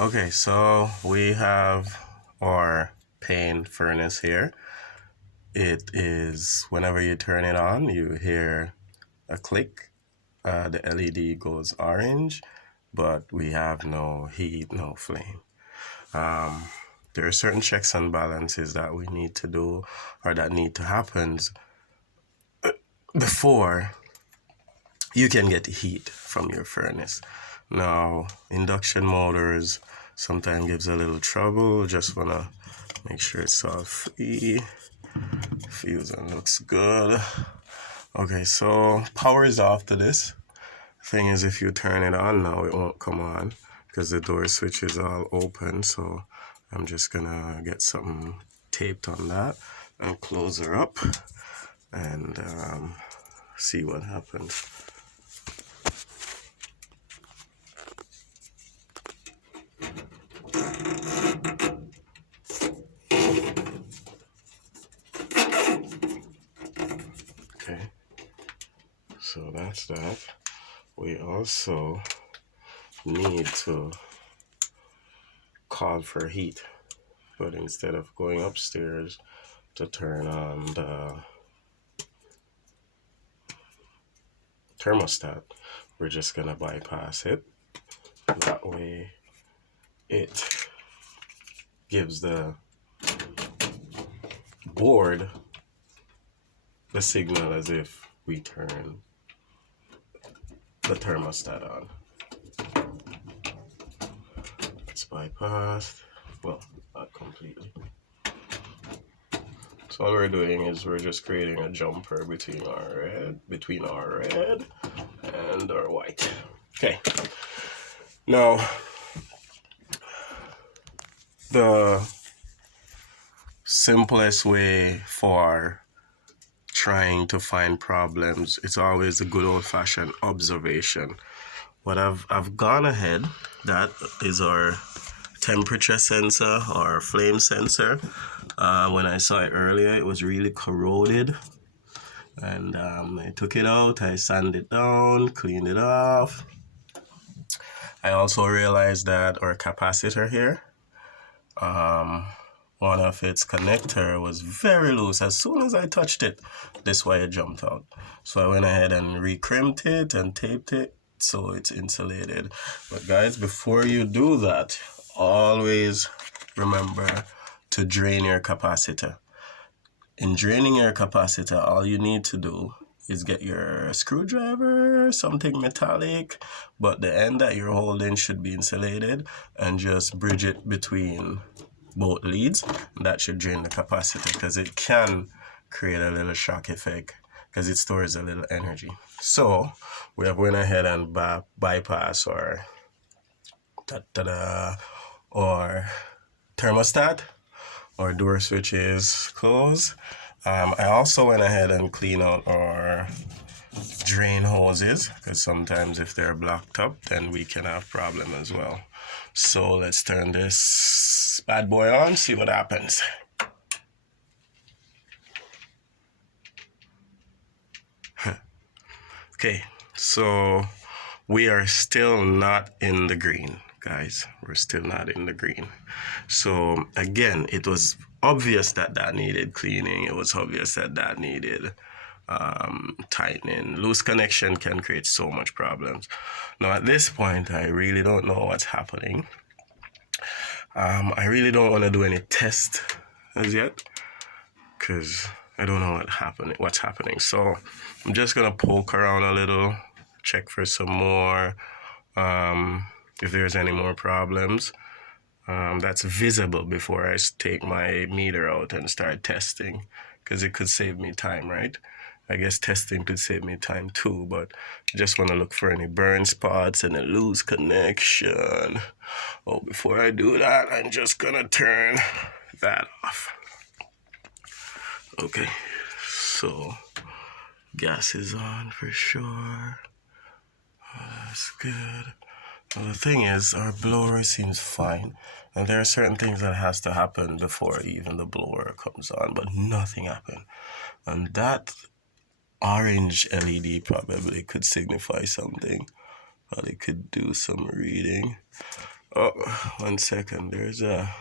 Okay, so we have our Payne furnace here. It is, whenever you turn it on, you hear a click. The LED goes orange, but we have no heat, no flame. There are certain checks and balances that we need to do or that need to happen before you can get heat from your furnace. Now, induction motors sometimes gives a little trouble. Just wanna make sure it's all free. Fusing looks good. Okay, so power is off to this. Thing is, if you turn it on now, it won't come on because the door switch is all open. So I'm just gonna get something taped on that and close her up and see what happens. Okay, so that's that. We also need to call for heat, but instead of going upstairs to turn on the thermostat, we're just gonna bypass it. That way it gives the board the signal as if we turn the thermostat on. It's bypassed. Well, not completely. So all we're doing is we're just creating a jumper between our red and our white. Okay. Now the simplest way for trying to find problems, it's always a good old-fashioned observation. What I've gone ahead, that is our temperature sensor or flame sensor. When I saw it earlier, it was really corroded, and I took it out, I sanded it down, cleaned it off. I also realized that our capacitor here, one of its connector was very loose. As soon as I touched it, this wire jumped out. So I went ahead and re-crimped it and taped it so it's insulated. But guys, before you do that, always remember to drain your capacitor. In draining your capacitor, all you need to do is get your screwdriver, something metallic, but the end that you're holding should be insulated, and just bridge it between both leads. That should drain the capacitor because it can create a little shock effect because it stores a little energy. So we have went ahead and bypass or or thermostat or door switches closed. I also went ahead and cleaned out our drain hoses because sometimes if they're blocked up, then we can have problem as well. So let's turn this bad boy on, see what happens. Okay, so we are still not in the green, guys. We're still not in the green. So again, it was obvious that that needed cleaning. It was obvious that that needed tightening. Loose connection can create so much problems. Now at this point, I really don't know what's happening. I really don't want to do any tests as yet because I don't know what's happening. So I'm just gonna poke around a little, check for some more, if there's any more problems that's visible before I take my meter out and start testing, because it could save me time, right? I guess testing could save me time too, but I just want to look for any burn spots and a loose connection. Oh, before I do that, I'm just gonna turn that off. Okay, so gas is on for sure. That's good. Well, the thing is, our blower seems fine, and there are certain things that has to happen before even the blower comes on, but nothing happened. And that orange LED probably could signify something. Probably could do some reading. Oh, 1 second. There's a...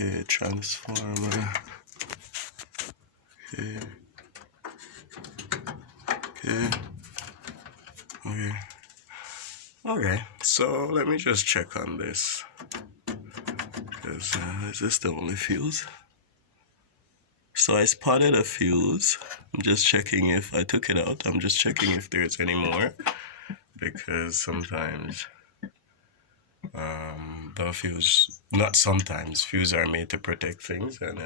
Okay, transformer. Okay. Okay. Okay. Okay, so let me just check on this. Because is this the only fuse? So I spotted a fuse. I'm just checking if I took it out. I'm just checking if there's any more. Because sometimes the fuse, not sometimes, fuses are made to protect things. And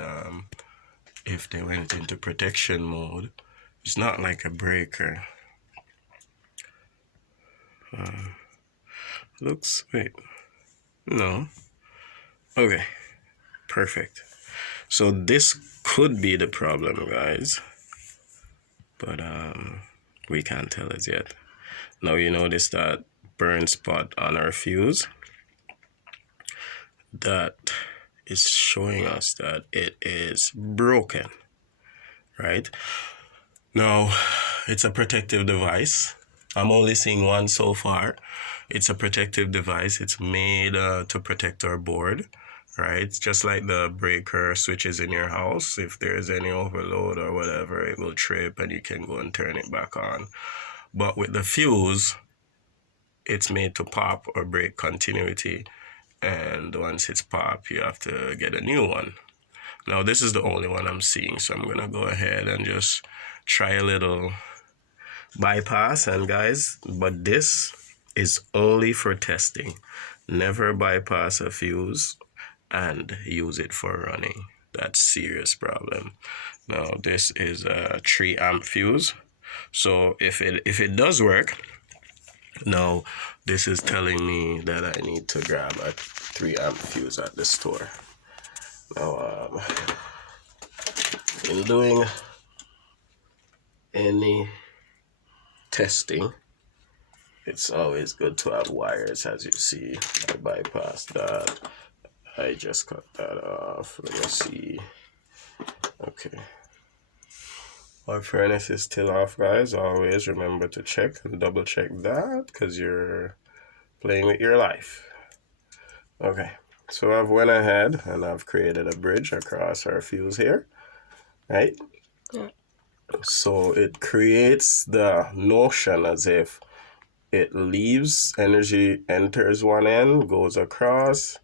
if they went into protection mode, it's not like a breaker. Wait, no. Okay, perfect. So this could be the problem, guys, but we can't tell as yet. Now you notice that burn spot on our fuse. That is showing us that it is broken, right? Now, it's a protective device. I'm only seeing one so far. It's a protective device. It's made to protect our board, right? Just like the breaker switches in your house. If there's any overload or whatever, it will trip and you can go and turn it back on. But with the fuse, it's made to pop or break continuity. And once it's popped, you have to get a new one. Now, this is the only one I'm seeing, so I'm going to go ahead and just try a little bypass. And guys, but this is only for testing. Never bypass a fuse and use it for running. That's serious problem. Now, this is a 3 amp fuse. So if it does work, now this is telling me that I need to grab a 3 amp fuse at the store. Now, in doing any testing, it's always good to have wires. As you see, I bypassed that. I just cut that off. Let me see. Okay. Our furnace is still off, guys. Always remember to check and double check that, because you're playing with your life. Okay, so I've went ahead and I've created a bridge across our fuse here, right? Yeah. So it creates the notion as if it leaves, energy enters one end, goes across,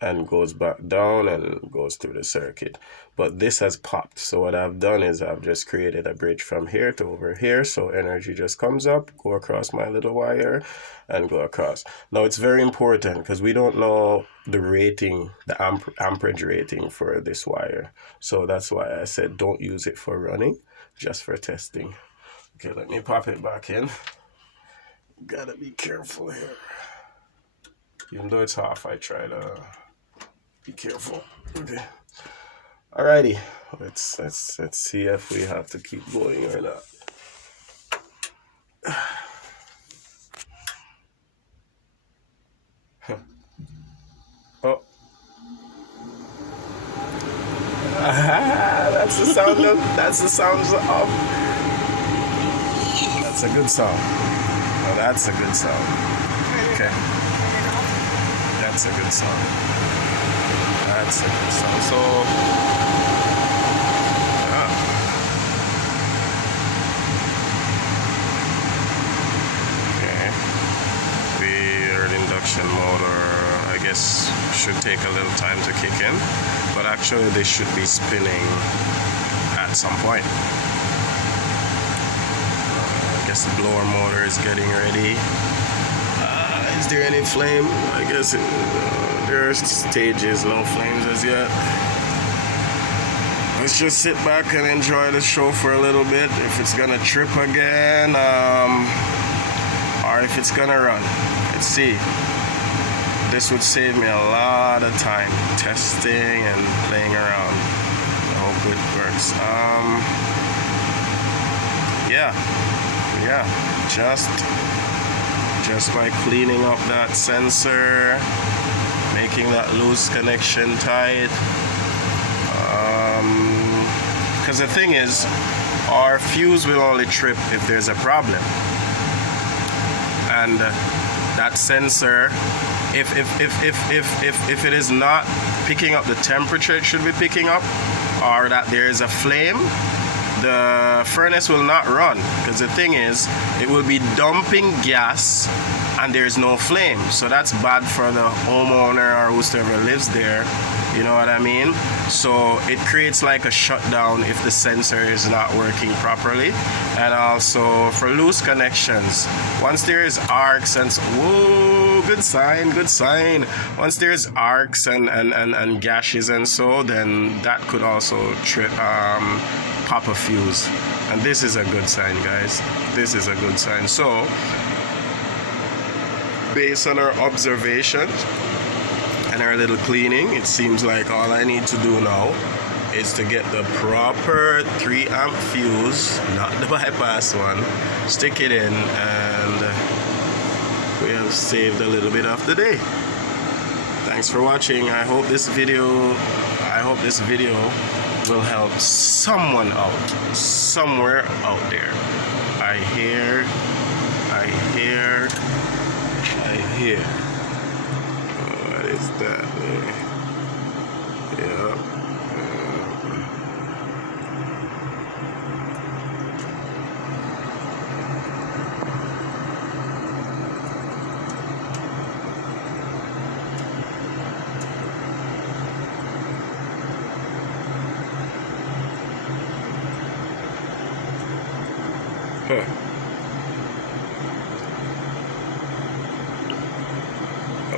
and goes back down and goes through the circuit. But this has popped. So what I've done is I've just created a bridge from here to over here. So energy just comes up, go across my little wire and go across. Now it's very important because we don't know the rating, the amperage rating for this wire. So that's why I said don't use it for running, just for testing. Okay, let me pop it back in. Gotta be careful here. Even though it's off, I try to be careful. Okay. Alrighty. Let's see if we have to keep going or not. Oh. That's the sound of That's a good sound. Oh, that's a good sound. Okay. That's a good sound. That's a good sound. So, okay. Our induction motor, I guess, should take a little time to kick in, but actually this should be spinning at some point. I guess the blower motor is getting ready. Is there any flame? I guess there are stages, no flames as yet. Let's just sit back and enjoy the show for a little bit. If it's gonna trip again, or if it's gonna run. Let's see. This would save me a lot of time testing and playing around. I hope it works. Yeah, just by cleaning up that sensor, making that loose connection tight. Because the thing is, our fuse will only trip if there's a problem. and that sensor, if it is not picking up the temperature it should be picking up, or that there is a flame, the furnace will not run, because the thing is, it will be dumping gas and there's no flame. So that's bad for the homeowner or whoever lives there. You know what I mean? So it creates like a shutdown if the sensor is not working properly. And also for loose connections, once there is arcs and whoa, good sign, good sign. Once there's arcs and gashes and so, then that could also pop a fuse. And this is a good sign, guys. This is a good sign. So based on our observations and our little cleaning, it seems like all I need to do now is to get the proper 3 amp fuse, not the bypass one, stick it in, and we have saved a little bit of the day. Thanks for watching. I hope this video will help someone out, somewhere out there. I hear. What is that there? Yep.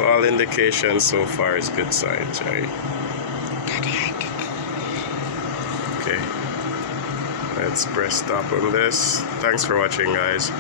All indications so far is good signs, right? Okay, let's press stop on this. Thanks for watching, guys.